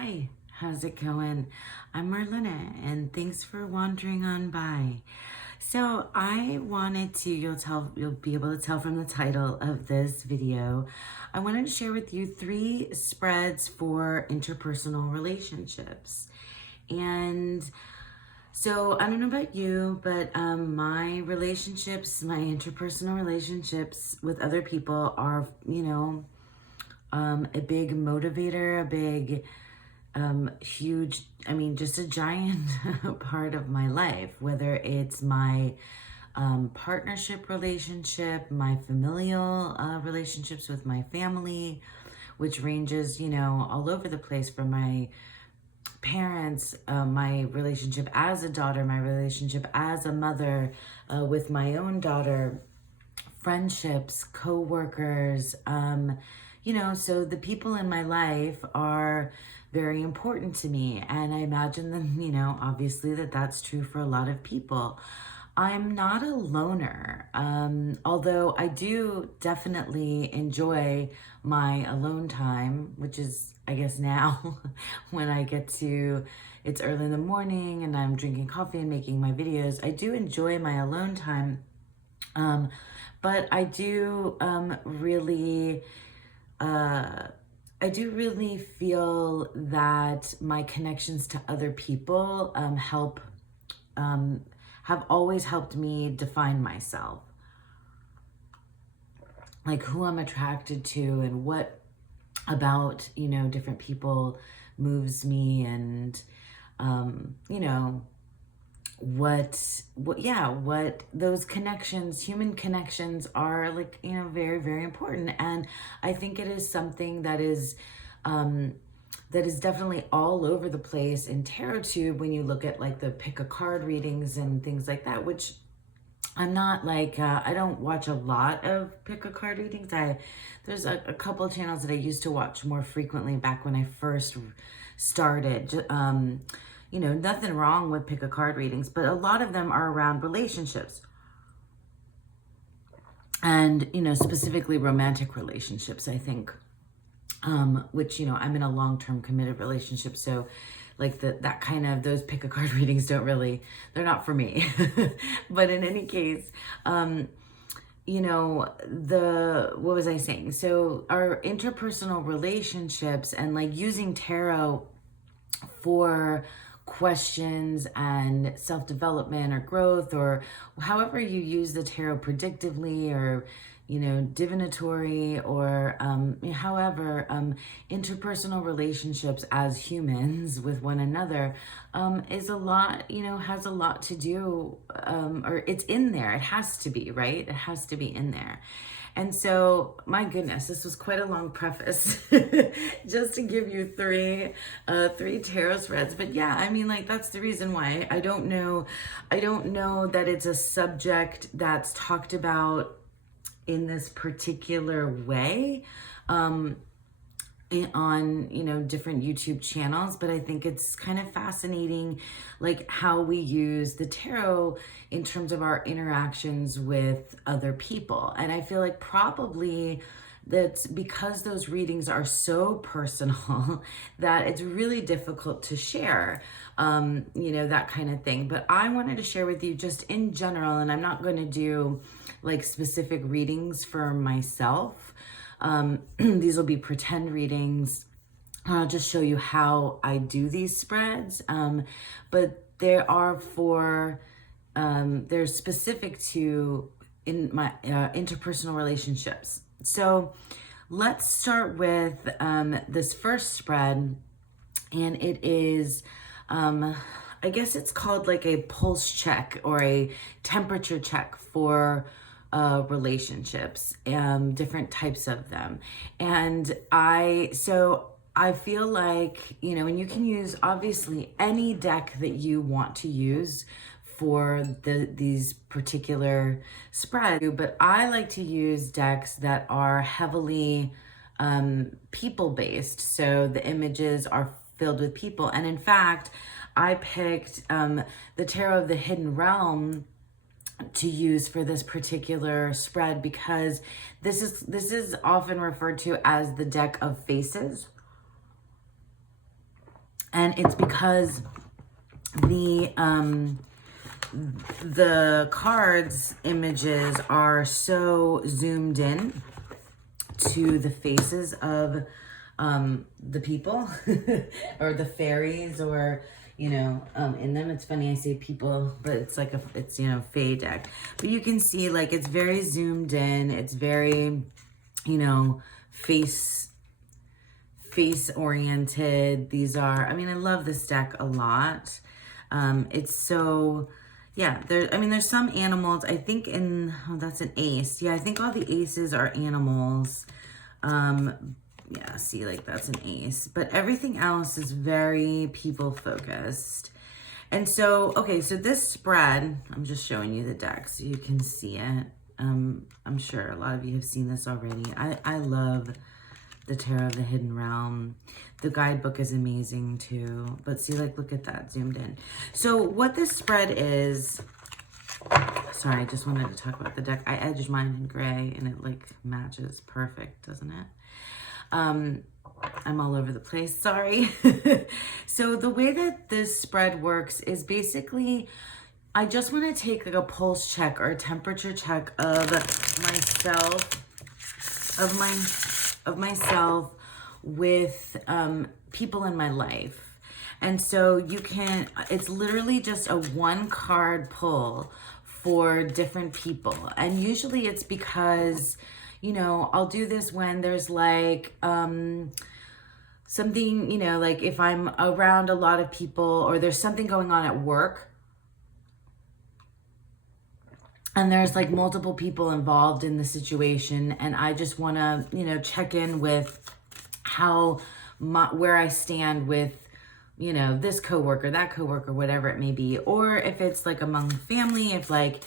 Hi, how's it going? I'm Marlena, and thanks for wandering on by. So I wanted to, you'll be able to tell from the title of this video, I wanted to share with you 3 spreads for interpersonal relationships. And so I don't know about you, but my relationships, my interpersonal relationships with other people are, a big motivator, a big huge, just a giant part of my life, whether it's my partnership relationship, my familial relationships with my family, which ranges, all over the place from my parents, my relationship as a daughter, my relationship as a mother with my own daughter, friendships, co-workers, so the people in my life are very important to me. And I imagine that, obviously that's true for a lot of people. I'm not a loner, although I do definitely enjoy my alone time, which is, I guess, now when I get to, it's early in the morning and I'm drinking coffee and making my videos. I do enjoy my alone time, but I do really feel that my connections to other people have always helped me define myself. Like who I'm attracted to and what about, different people moves me, and, what those connections, human connections are like, very, very important. And I think it is something that is definitely all over the place in tarot tube when you look at like the pick a card readings and things like that, which I'm not like, I don't watch a lot of pick a card readings. There's a couple of channels that I used to watch more frequently back when I first started. Nothing wrong with pick a card readings, but a lot of them are around relationships. And, specifically romantic relationships, I think, which, I'm in a long-term committed relationship. So like that kind of, those pick a card readings they're not for me. But in any case, what was I saying? So our interpersonal relationships and like using tarot for questions and self-development or growth, or however you use the tarot, predictively or divinatory, or however, interpersonal relationships as humans with one another is a lot, has a lot to do, or it's in there. It has to be, right? It has to be in there. And so, my goodness, this was quite a long preface just to give you three tarot spreads. But yeah, that's the reason why I don't know that it's a subject that's talked about in this particular way on different YouTube channels, but I think it's kind of fascinating, like how we use the tarot in terms of our interactions with other people. And I feel like probably that because those readings are so personal that it's really difficult to share, that kind of thing. But I wanted to share with you just in general, and I'm not going to do like specific readings for myself. These will be pretend readings. I'll just show you how I do these spreads. But they're specific to in my interpersonal relationships. So let's start with this first spread, and it is, I guess it's called like a pulse check or a temperature check for relationships, different types of them. And I feel like, and you can use obviously any deck that you want to use for these particular spreads, but I like to use decks that are heavily people based, so the images are filled with people. And in fact, I picked the Tarot of the Hidden Realm to use for this particular spread because this is often referred to as the deck of faces. And it's because the cards images are so zoomed in to the faces of the people or the fairies, or in them. It's funny I say people, but it's like it's fae deck, but you can see like it's very zoomed in, it's very face oriented. These are, I mean, I love this deck a lot. It's so, yeah, there's some animals, I think that's an ace. Yeah, I think all the aces are animals. Yeah, see, like that's an ace. But everything else is very people focused. And so, okay, so this spread, I'm just showing you the deck so you can see it. I'm sure a lot of you have seen this already. I love the Tarot of the Hidden Realm. The guidebook is amazing too. But see, like, look at that zoomed in. So what this spread is, sorry, I just wanted to talk about the deck. I edged mine in gray and it like matches perfect, doesn't it? I'm all over the place, sorry. So the way that this spread works is basically, I just want to take like a pulse check or a temperature check of myself with people in my life. And so it's literally just a one card pull for different people. And usually it's because, I'll do this when there's like something, like if I'm around a lot of people or there's something going on at work and there's like multiple people involved in the situation, and I just want to, check in with where I stand with, this coworker, that coworker, whatever it may be. Or if it's like among family, if like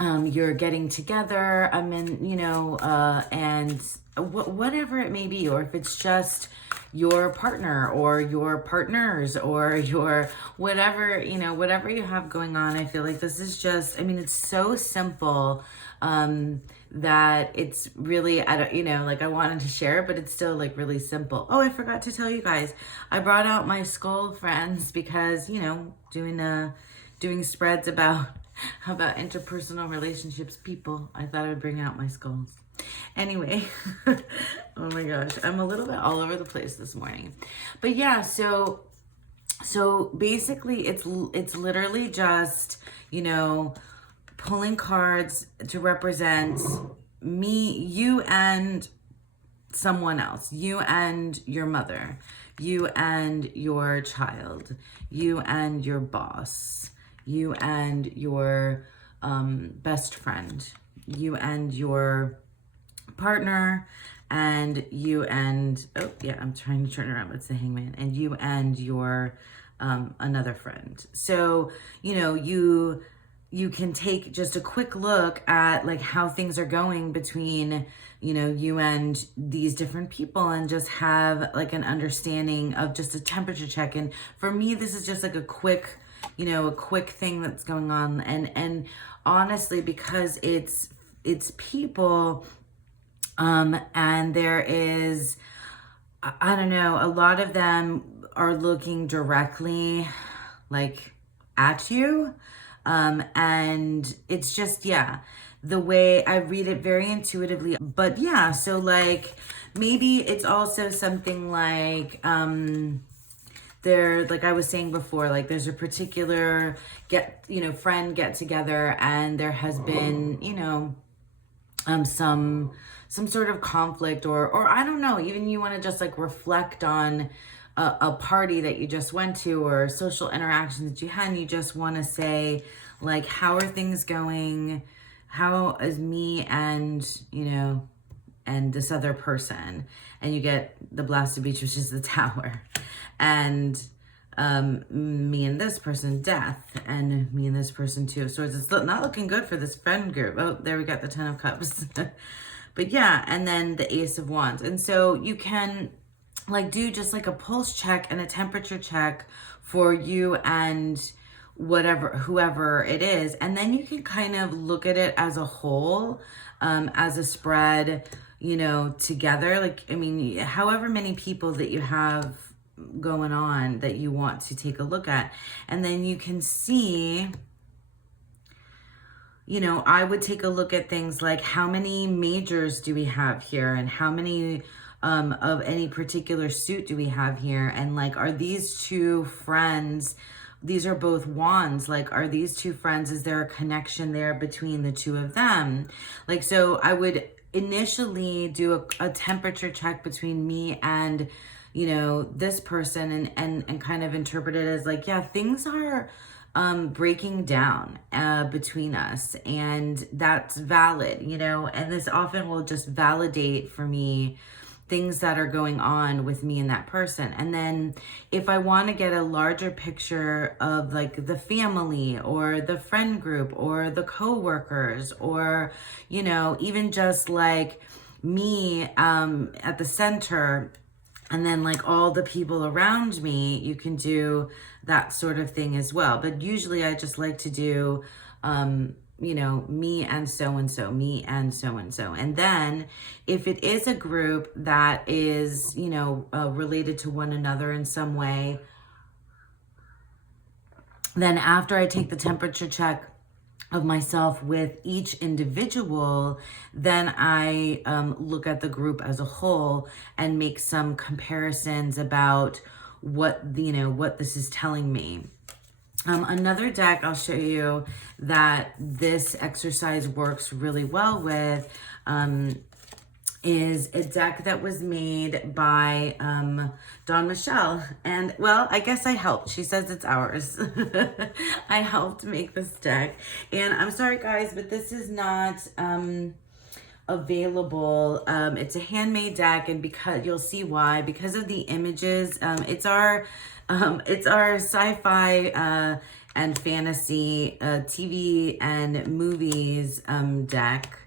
you're getting together, and whatever it may be, or if it's just your partner or your partners or your whatever, whatever you have going on. I feel like this is just, it's so simple that it's really, I wanted to share it, but it's still like really simple. Oh, I forgot to tell you guys, I brought out my skull friends because, doing spreads about interpersonal relationships, people, I thought I would bring out my skulls. Anyway, oh my gosh, I'm a little bit all over the place this morning. But yeah, so basically it's literally just, pulling cards to represent me, you and someone else, you and your mother, you and your child, you and your boss, you and your best friend, you and your partner, and you and, oh yeah, I'm trying to turn around, but it's the Hangman, and you and your another friend. So, you can take just a quick look at like how things are going between, you and these different people, and just have like an understanding of just a temperature check. And for me, this is just like a quick thing that's going on. And honestly, because it's people, and there is, I don't know, a lot of them are looking directly like at you. And it's just, yeah, the way I read it very intuitively. But yeah, so like maybe it's also something like, there, like I was saying before, like there's a particular friend get together, and there has been, some sort of conflict, or I don't know, even you want to just like reflect on a party that you just went to, or social interactions that you had, and you just want to say like, how are things going? How is me and, and this other person? And you get the blasted beach, which is the Tower. And me and this person, death, and me and this person, two of swords. It's not looking good for this friend group. Oh, there we got the 10 of cups. But yeah, and then the ace of wands. And so you can like do just like a pulse check and a temperature check for you and whoever it is. And then you can kind of look at it as a whole, as a spread, together. Like, however many people that you have going on that you want to take a look at. And then you can see, you know, I would take a look at things like how many majors do we have here, and how many of any particular suit do we have here, and like, are these two friends, these are both wands, like, are these two friends, is there a connection there between the two of them? Like, so I would initially do a temperature check between me and, you know, this person, and kind of interpret it as like, yeah, things are breaking down between us, and that's valid, you know, and this often will just validate for me things that are going on with me and that person. And then if I want to get a larger picture of like the family or the friend group or the coworkers, or, you know, even just like me at the center, and then like all the people around me, you can do that sort of thing as well. But usually I just like to do, you know, me and so-and-so, me and so-and-so. And then if it is a group that is, you know, related to one another in some way, then after I take the temperature check of myself with each individual, then I look at the group as a whole and make some comparisons about what, you know, what this is telling me. Another deck I'll show you that this exercise works really well with is a deck that was made by Dawn Michelle. And, well, I guess I helped. She says it's ours. I helped make this deck. And I'm sorry, guys, but this is not available. It's a handmade deck, and because you'll see why, because of the images. It's our sci-fi and fantasy TV and movies deck.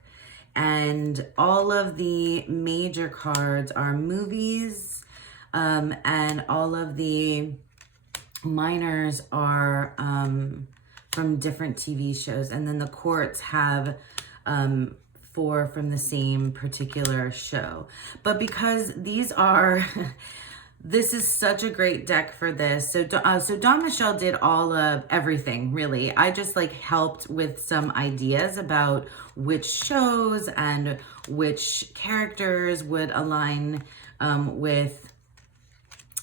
And all of the major cards are movies, and all of the minors are from different TV shows. And then the courts have 4 from the same particular show. But because these are... This is such a great deck for this. So Dawn Michelle did all of everything, really. I just like helped with some ideas about which shows and which characters would align with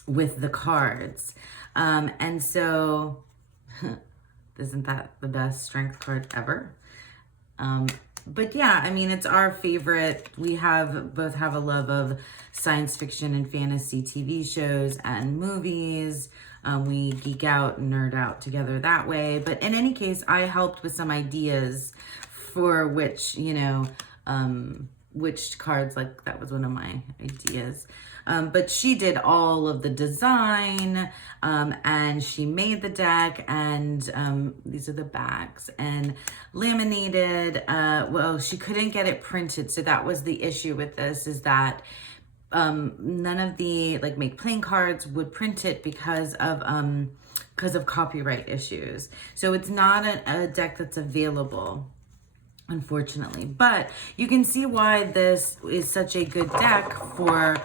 the cards. And so, isn't that the best strength card ever? But yeah, I mean, it's our favorite. We both have a love of science fiction and fantasy TV shows and movies. We geek out and nerd out together that way. But in any case, I helped with some ideas for which, you know, which cards, like that was one of my ideas. But she did all of the design, and she made the deck, and these are the backs, and laminated. Well, she couldn't get it printed, so that was the issue with this, is that none of the like make plain cards would print it because of copyright issues. So it's not a deck that's available, unfortunately. But you can see why this is such a good deck for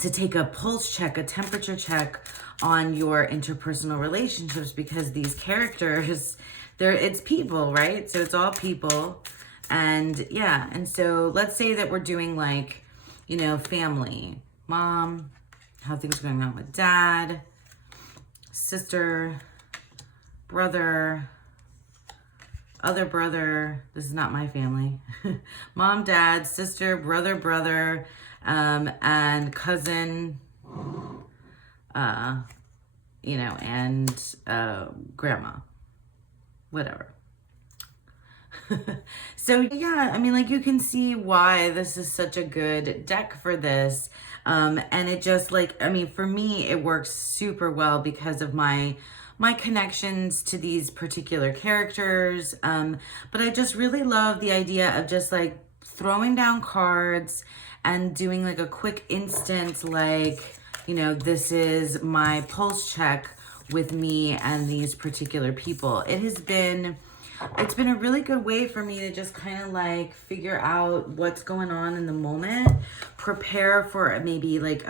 to take a pulse check, a temperature check on your interpersonal relationships, because these characters, it's people, right? So it's all people. And yeah, and so let's say that we're doing like, you know, family, mom, how things are going on with dad, sister, brother, other brother. This is not my family. Mom, dad, sister, brother, and cousin, you know, and grandma, whatever. So yeah, I mean, like, you can see why this is such a good deck for this. And it just, like, I mean, for me, it works super well because of my connections to these particular characters. But I just really love the idea of just like throwing down cards and doing like a quick instant, like, you know, this is my pulse check with me and these particular people. It's been a really good way for me to just kind of like figure out what's going on in the moment, prepare for maybe like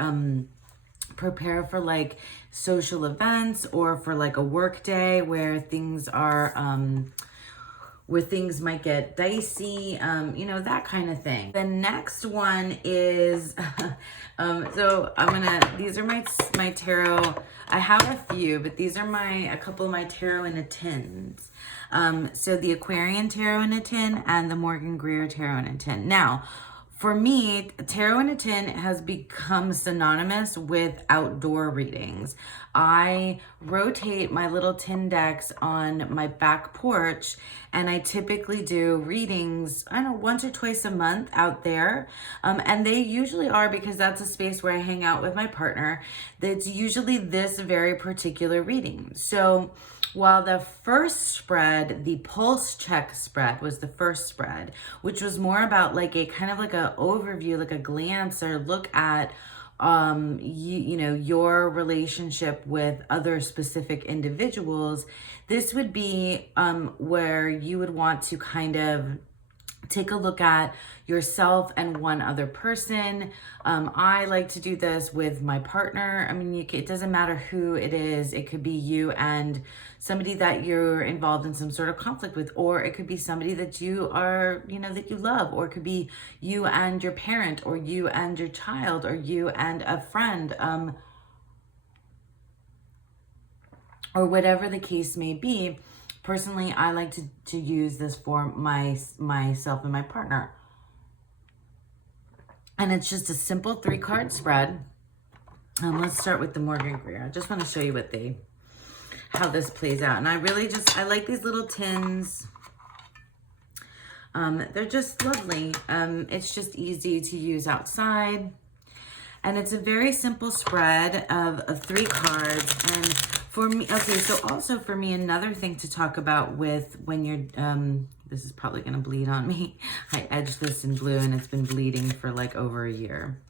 prepare for like social events or for like a work day where things are where things might get dicey, you know, that kind of thing. The next one is, so these are my tarot. I have a few, but these are a couple of my tarot in a tins. So the Aquarian tarot in a tin and the Morgan Greer tarot in a tin. Now, for me, tarot in a tin has become synonymous with outdoor readings. I rotate my little tin decks on my back porch, and I typically do readings, I don't know, once or twice a month out there. And they usually are, because that's a space where I hang out with my partner, that's usually this very particular reading. So while the first spread, the pulse check spread, was the first spread, which was more about like a kind of like a overview, like a glance or look at you know, your relationship with other specific individuals. This would be where you would want to kind of take a look at yourself and one other person. I like to do this with my partner. I mean, it doesn't matter who it is. It could be you and somebody that you're involved in some sort of conflict with, or it could be somebody that you are, you know, that you love, or it could be you and your parent, or you and your child, or you and a friend, or whatever the case may be. Personally, I like to use this for myself and my partner. And it's just a simple 3-card spread. Let's start with the Morgan Greer. I just want to show you how this plays out. And I like these little tins. They're just lovely. It's just easy to use outside. And it's a very simple spread of 3 cards. And for me, okay, so also for me, another thing to talk about with when you're, this is probably going to bleed on me. I edged this in blue and it's been bleeding for like over a year.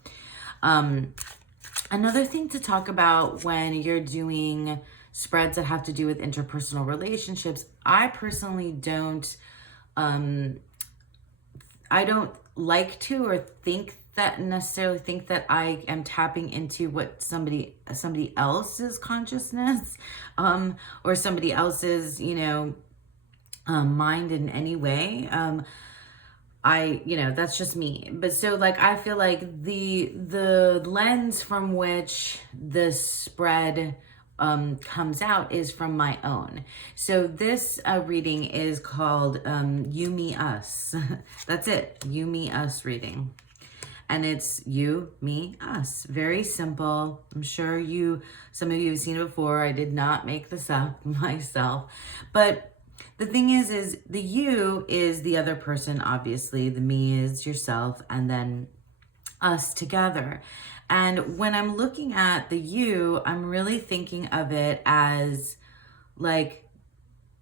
Another thing to talk about when you're doing spreads that have to do with interpersonal relationships, I personally don't, I don't like to or necessarily think that I am tapping into what somebody else's consciousness, or somebody else's, you know, mind in any way. You know, that's just me. But so like, I feel like the lens from which the spread comes out is from my own. So this reading is called You, Me, Us. That's it. You, Me, Us reading. And it's you, me, us. Very simple. I'm sure some of you have seen it before. I did not make this up myself. But the thing is the you is the other person, obviously. The me is yourself, and then us together. And when I'm looking at the you, I'm really thinking of it as like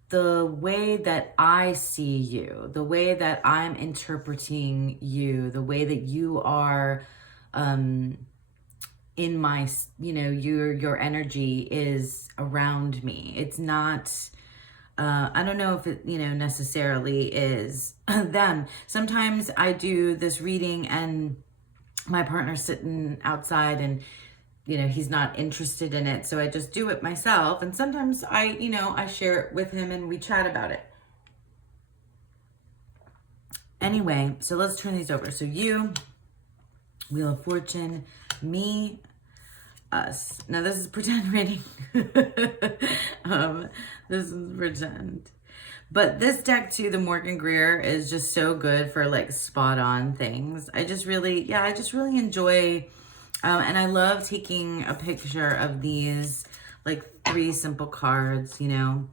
the way that I see you, the way that I'm interpreting you, the way that you are in my, you know, your energy is around me. It's not, I don't know if it, you know, necessarily is them. Sometimes I do this reading and my partner's sitting outside and, you know, he's not interested in it. So I just do it myself. And sometimes I share it with him and we chat about it. Anyway, so let's turn these over. So you, Wheel of Fortune, me, us. Now this is pretend reading. This is pretend. But this deck too, the Morgan Greer, is just so good for like spot on things. I just really enjoy, and I love taking a picture of these like 3 simple cards, you know.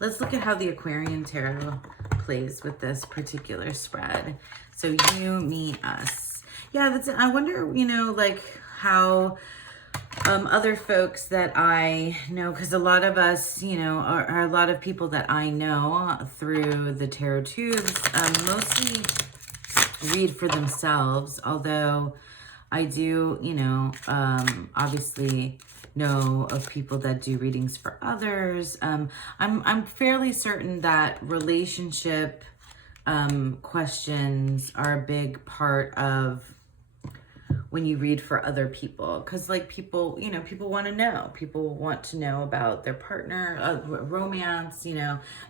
Let's look at how the Aquarian Tarot plays with this particular spread. So you, me, us. Yeah, I wonder, you know, like how other folks that I know, because a lot of us, you know, are a lot of people that I know through the tarot tubes, mostly read for themselves, although I do, you know, obviously know of people that do readings for others. I'm fairly certain that relationship questions are a big part of when you read for other people, because like people, people want to know. People want to know about their partner, romance,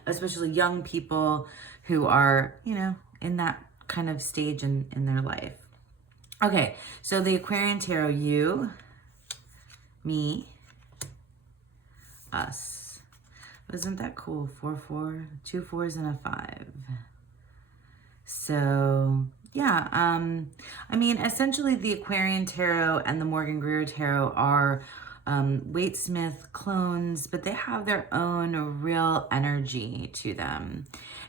especially young people who are, in that kind of stage in their life. Okay, so the Aquarian Tarot, you, me, us. Isn't that cool? 4, 4, 2 4s and a 5. So yeah, I mean, essentially the Aquarian Tarot and the Morgan Greer Tarot are Waite Smith clones, but they have their own real energy to them.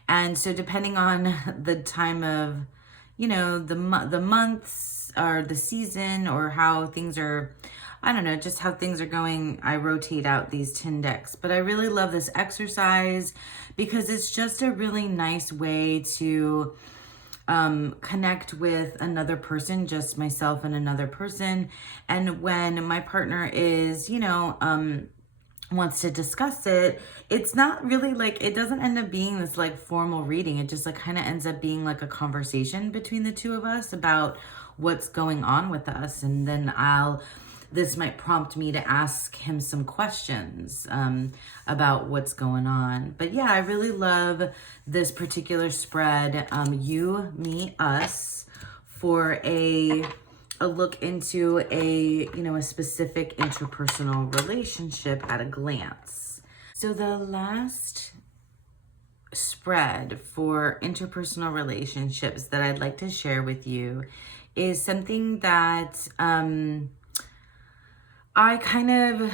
And so depending on the time of, the months or the season or how things are, I don't know, just how things are going, I rotate out these 10 decks. But I really love this exercise because it's just a really nice way to connect with another person, just myself and another person. And when my partner is, wants to discuss it, it's not really like, it doesn't end up being this like formal reading. It just like kind of ends up being like a conversation between the two of us about what's going on with us. And then this might prompt me to ask him some questions about what's going on. But yeah, I really love this particular spread, you, me, us, for a look into a specific interpersonal relationship at a glance. So the last spread for interpersonal relationships that I'd like to share with you is something that I kind of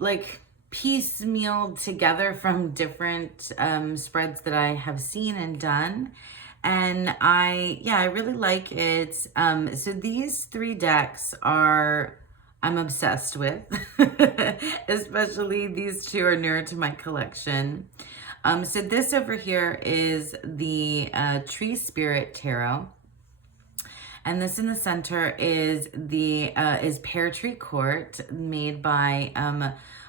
like piecemealed together from different spreads that I have seen and done. And I really like it. So these 3 decks I'm obsessed with, especially these 2 are near to my collection. So this over here is the Tree Spirit Tarot. And this in the center is is Pear Tree Court, made by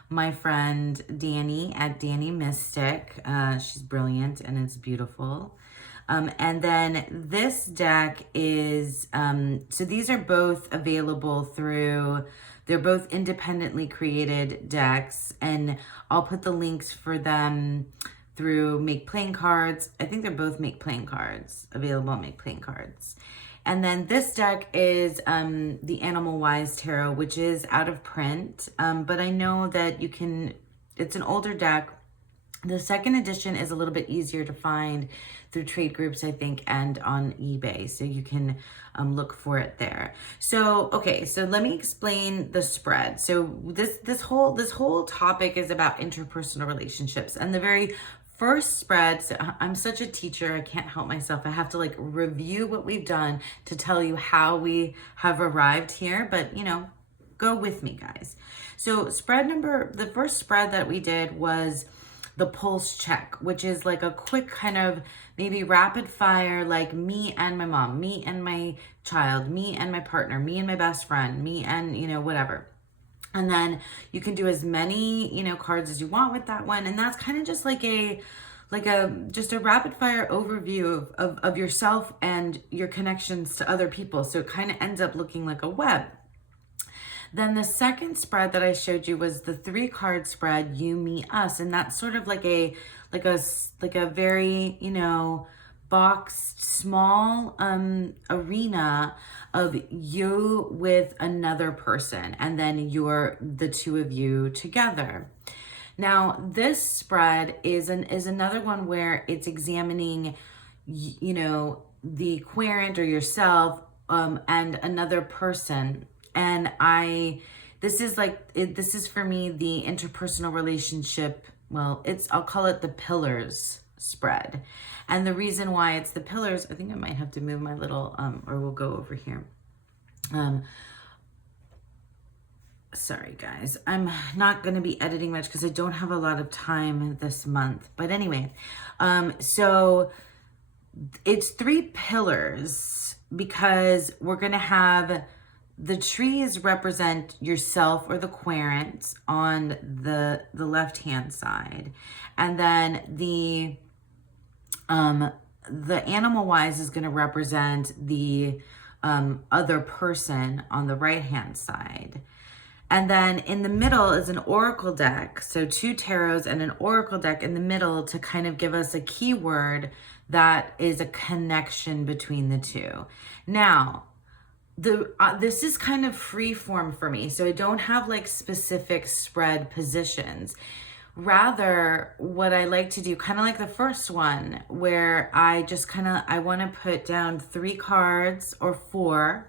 my friend Danny at Danny Mystic. She's brilliant and it's beautiful. And then this deck is, so these are both available they're both independently created decks, and I'll put the links for them through Make Playing Cards. I think they're both Make Playing Cards, available on Make Playing Cards. And then this deck is the Animal Wise Tarot, which is out of print. But I know that it's an older deck. The second edition is a little bit easier to find through trade groups, I think, and on eBay. So you can look for it there. So, okay, so let me explain the spread. So this whole topic is about interpersonal relationships. And the very first spread, so I'm such a teacher, I can't help myself. I have to like review what we've done to tell you how we have arrived here, but go with me, guys. So the first spread that we did was the pulse check, which is like a quick kind of maybe rapid fire, like me and my mom, me and my child, me and my partner, me and my best friend, me and whatever. And then you can do as many, cards as you want with that one. And that's kind of just like just a rapid fire overview of yourself and your connections to other people. So it kind of ends up looking like a web. Then the second spread that I showed you was the 3-card spread, you, me, us. And that's sort of like a very, boxed, small arena of you with another person, and then the 2 of you together. Now, this spread is another one where it's examining, the querent or yourself and another person. And this is for me the interpersonal relationship. Well, I'll call it the pillars spread. And the reason why it's the pillars, I think I might have to move my little, or we'll go over here. Sorry guys, I'm not going to be editing much because I don't have a lot of time this month. But anyway, so it's 3 pillars because we're going to have the trees represent yourself or the querent on the left-hand side. And then the animal wise is going to represent the other person on the right-hand side. And then in the middle is an oracle deck. So 2 tarots and an oracle deck in the middle to kind of give us a keyword that is a connection between the two. Now, this is kind of free form for me. So I don't have like specific spread positions. Rather, what I like to do, kind of like the first one, where I just I want to put down 3 cards or 4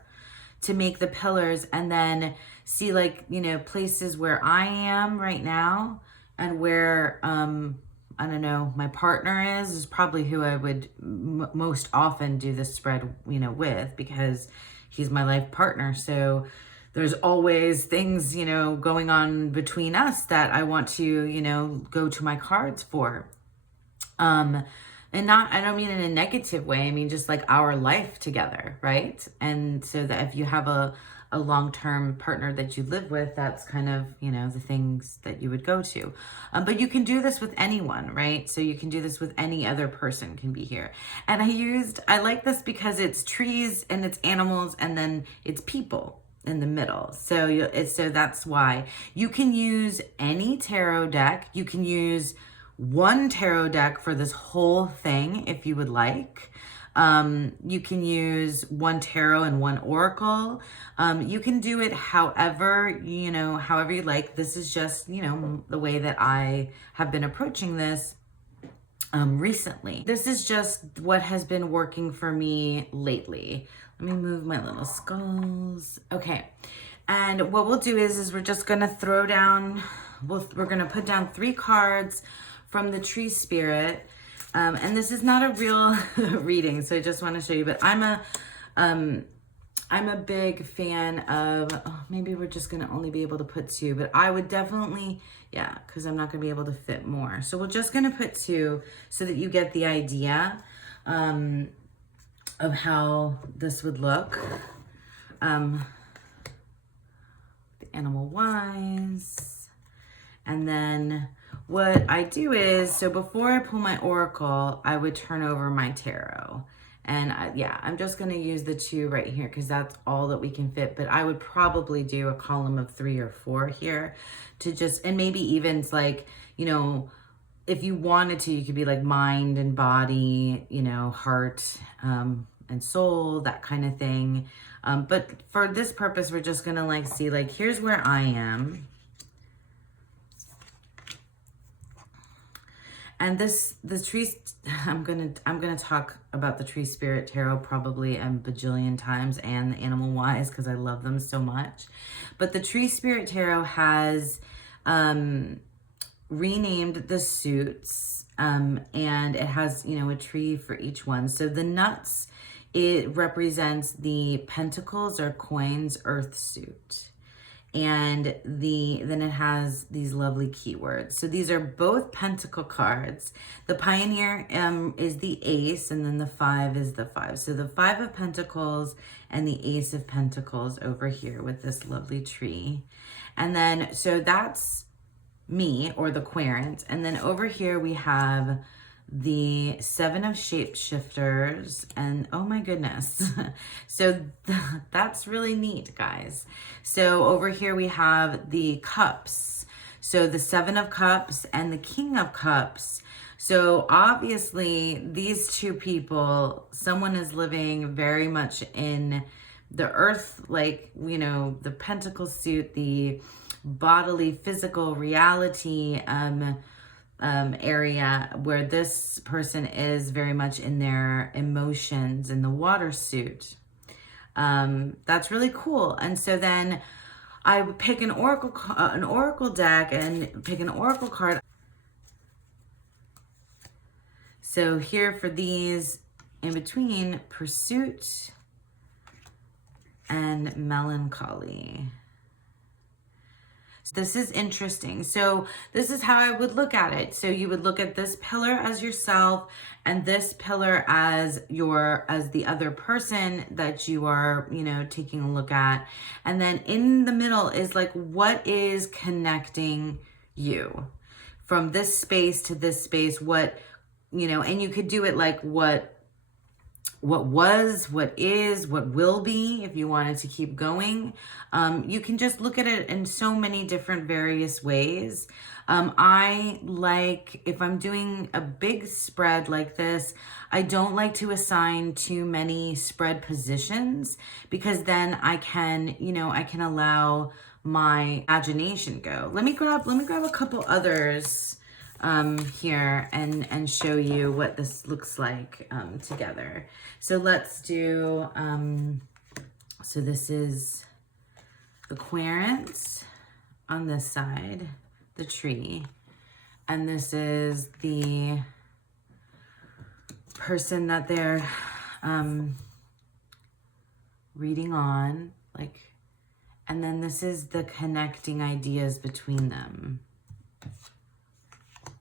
to make the pillars, and then see like, places where I am right now and where, I don't know, my partner is probably who I would most often do this spread, with, because he's my life partner. So there's always things, going on between us that I want to, go to my cards for. And I don't mean in a negative way. I mean, just like our life together, right? And so that if you have a long-term partner that you live with, that's kind of, the things that you would go to. But you can do this with anyone, right? So you can do this with any other person can be here. And I like this because it's trees and it's animals and then it's people in the middle. So that's why you can use any tarot deck. You can use 1 tarot deck for this whole thing if you would like. You can use 1 tarot and 1 oracle. You can do it however you like. This is just, the way that I have been approaching this recently. This is just what has been working for me lately. Let me move my little skulls. Okay. And what we'll do is we're just going to throw down, we're going to put down 3 cards from the tree spirit. And this is not a real reading, so I just want to show you, but I'm a big fan of, maybe we're just going to only be able to put 2, but I would definitely, because I'm not going to be able to fit more. So we're just going to put 2 so that you get the idea of how this would look. The animal wise. And then what I do is, so before I pull my oracle, I would turn over my tarot. And I'm just going to use the 2 right here because that's all that we can fit. But I would probably do a column of 3 or 4 here to just, and maybe even like, if you wanted to, you could be like mind and body, heart and soul, that kind of thing. But for this purpose, we're just going to see, here's where I am. And the tree, I'm gonna talk about the tree spirit tarot probably a bajillion times, and the animal wise because I love them so much. But the tree spirit tarot has renamed the suits, and it has a tree for each one. So the nuts, it represents the pentacles or coins earth suit. And then it has these lovely keywords. So these are both pentacle cards. The pioneer is the ace, and then the 5 is the 5. So the 5 of pentacles and the ace of pentacles over here with this lovely tree. And then, so that's me, or the querent. And then over here we have the 7 of shapeshifters, and oh my goodness. So that's really neat, guys. So over here we have the cups. So the 7 of cups and the king of cups. So obviously these 2 people, someone is living very much in the earth, the pentacle suit, the bodily physical reality, area, where this person is very much in their emotions in the water suit. That's really cool. And so then I would pick an oracle deck and pick an oracle card. So here for these, in between pursuit and melancholy. This is interesting. So this is how I would look at it. So you would look at this pillar as yourself, and this pillar as the other person that you are, taking a look at. And then in the middle is what is connecting you from this space to this space, what, and you could do it what what was, what is, what will be, if you wanted to keep going. You can just look at it in so many different various ways. I like, if I'm doing a big spread like this, I don't like to assign too many spread positions, because then I can, I can allow my imagination go. Let me grab a couple others here and show you what this looks like together. So let's do, so this is the querent on this side, the tree, and this is the person that they're reading on, like, and then this is the connecting ideas between them.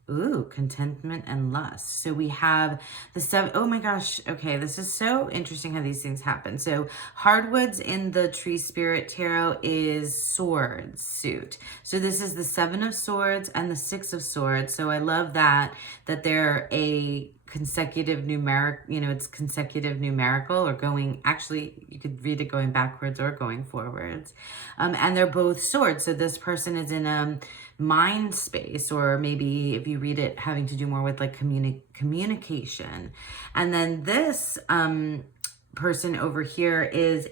Ooh, contentment and lust. So we have the 7. Oh my gosh. Okay, this is so interesting how these things happen. So hardwoods in the Tree Spirit Tarot is swords suit. So this is the 7 of Swords and the 6 of Swords. So I love that they're a consecutive numeric, it's consecutive numerical, or going, actually you could read it going backwards or going forwards. And they're both swords. So this person is in a mind space, or maybe if you read it having to do more with like communication. And then this person over here is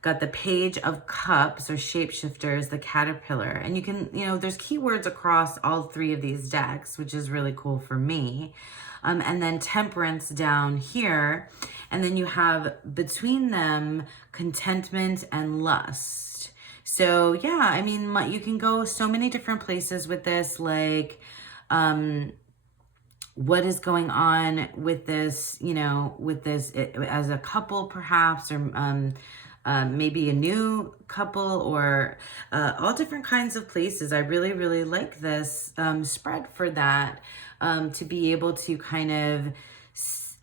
got the Page of Cups, or Shapeshifters, the Caterpillar. And you can, there's keywords across all 3 of these decks, which is really cool for me. And then Temperance down here. And then you have between them contentment and lust. So yeah, I mean, you can go so many different places with this, like, what is going on with this, as a couple perhaps, or maybe a new couple, or all different kinds of places. I really, really like this spread for that, to be able to kind of,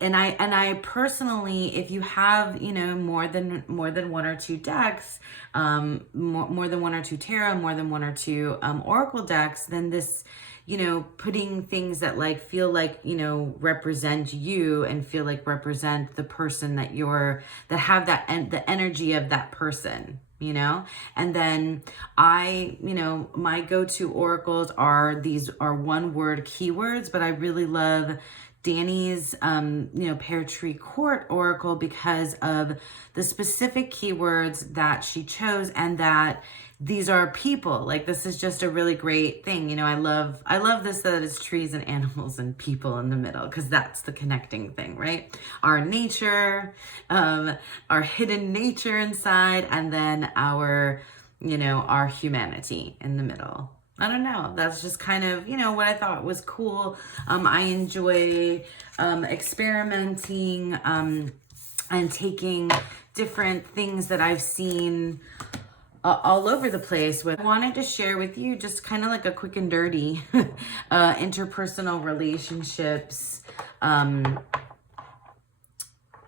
and I personally, if you have, more than 1 or 2 decks, more than 1 or 2 tarot, more than 1 or 2 oracle decks, then this, putting things that like feel like, represent you, and feel like represent the person that have that, and the energy of that person, and then my go-to oracles are 1-word keywords, but I really love Danny's, Pear Tree Court Oracle, because of the specific keywords that she chose, and that these are people. Like, this is just a really great thing. I love this, that it's trees and animals and people in the middle, because that's the connecting thing, right? Our nature, our hidden nature inside, and then our humanity in the middle. I don't know. That's just kind of, what I thought was cool. I enjoy experimenting and taking different things that I've seen all over the place. I wanted to share with you just kind of like a quick and dirty interpersonal relationships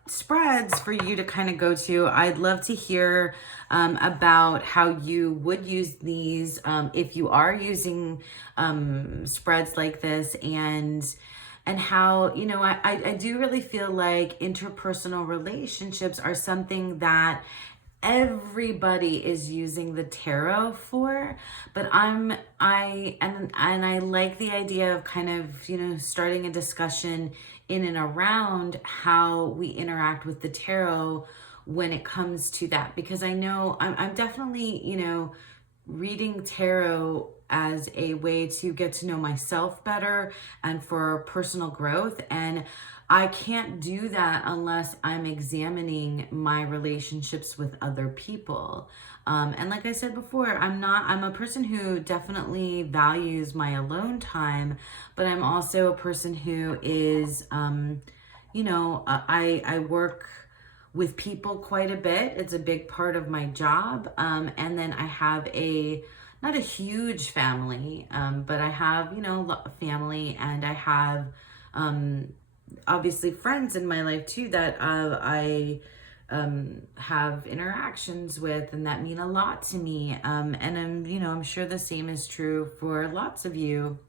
spreads for you to kind of go to. I'd love to hear about how you would use these, if you are using spreads like this, and how, I do really feel like interpersonal relationships are something that everybody is using the tarot for, but I like the idea of kind of, starting a discussion in and around how we interact with the tarot when it comes to that, because I know I'm definitely, reading tarot as a way to get to know myself better and for personal growth. And I can't do that unless I'm examining my relationships with other people. And like I said before, I'm a person who definitely values my alone time, but I'm also a person who is, I work with people quite a bit. It's a big part of my job. And then I have not a huge family, but I have, family, and I have, obviously friends in my life too, that I have interactions with, and that mean a lot to me. And I'm sure the same is true for lots of you.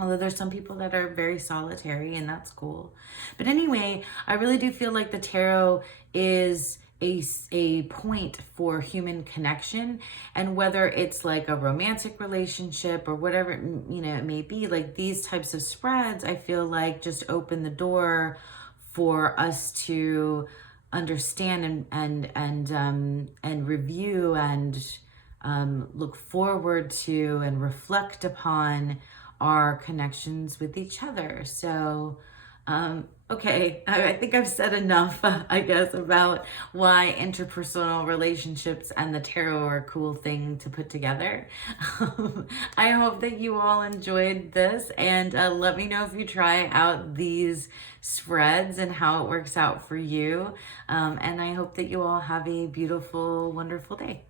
Although there's some people that are very solitary, and that's cool. But anyway, I really do feel like the tarot is a point for human connection. And whether it's like a romantic relationship or whatever, it may be, like these types of spreads, I feel like just open the door for us to understand and review and look forward to and reflect upon our connections with each other. So, okay, I think I've said enough, I guess, about why interpersonal relationships and the tarot are a cool thing to put together. I hope that you all enjoyed this, and let me know if you try out these spreads and how it works out for you. And I hope that you all have a beautiful, wonderful day.